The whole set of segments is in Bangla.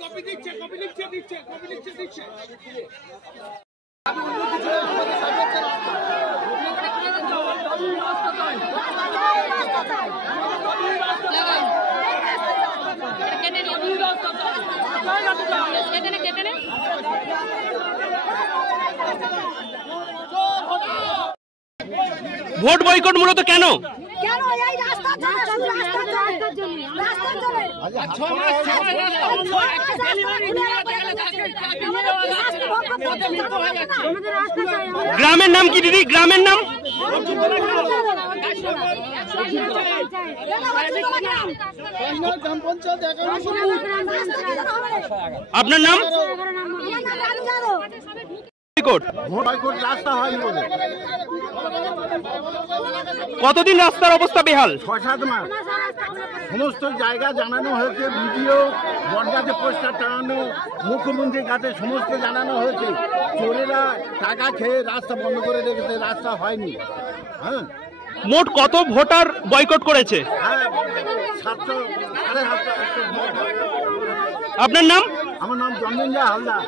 কপি দিচ্ছে ভোট বয়কট মূলত কেন? গ্রামের নাম কি দিদি? গ্রামের নাম আপনার নাম? রাস্তা হয়নি বলে কতদিন রাস্তার অবস্থা বেহাল? ৬-৭ মাস। সমস্ত জায়গা জানানো হয়েছে, ভিডিও, বটগাছে পোস্টার টানানো, মুখ্যমন্ত্রীর কাছে সমস্ত জানানো হয়েছে। চোরেরা টাকা খেয়ে রাস্তা বন্ধ করে রেখেছে, রাস্তা হয়নি। হ্যাঁ, মোট কত ভোটার বয়কট করেছে? হ্যাঁ, ৭০০, ৭৫০। আপনার নাম? আমার নাম জন্মেঞ্জয় হালদার।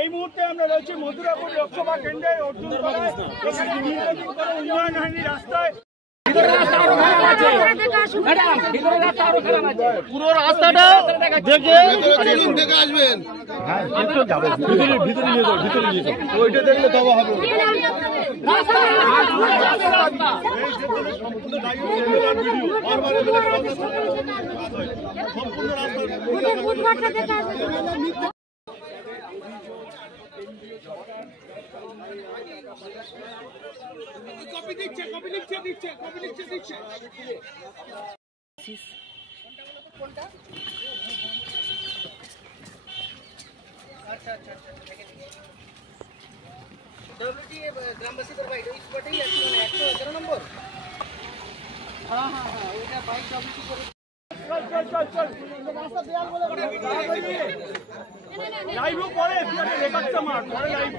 এই মুহূর্তে আমরা রয়েছি মথুরাপুর লোকসভা কেন্দ্রের উন্নয়ন হয়নি রাস্তায়। পুরো রাস্তাটা দেখে আসবেন, ভিতরে নিয়ে যাও, ওইটা দেখলে তবে হবে। কপি দিচ্ছে গ্রামবাসী নম্বর। হ্যাঁ, ওইটা বাইক ডব্লিউটি করে লাইভ পরে রেকর্ডটা মার পরে লাইভ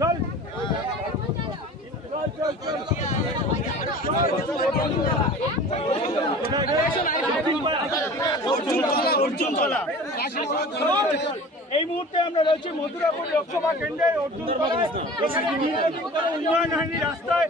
চল এই মুহূর্তে আমরা রয়েছি মথুরাপুর লোকসভা কেন্দ্রের উন্নয়ন হয়নি রাস্তায়।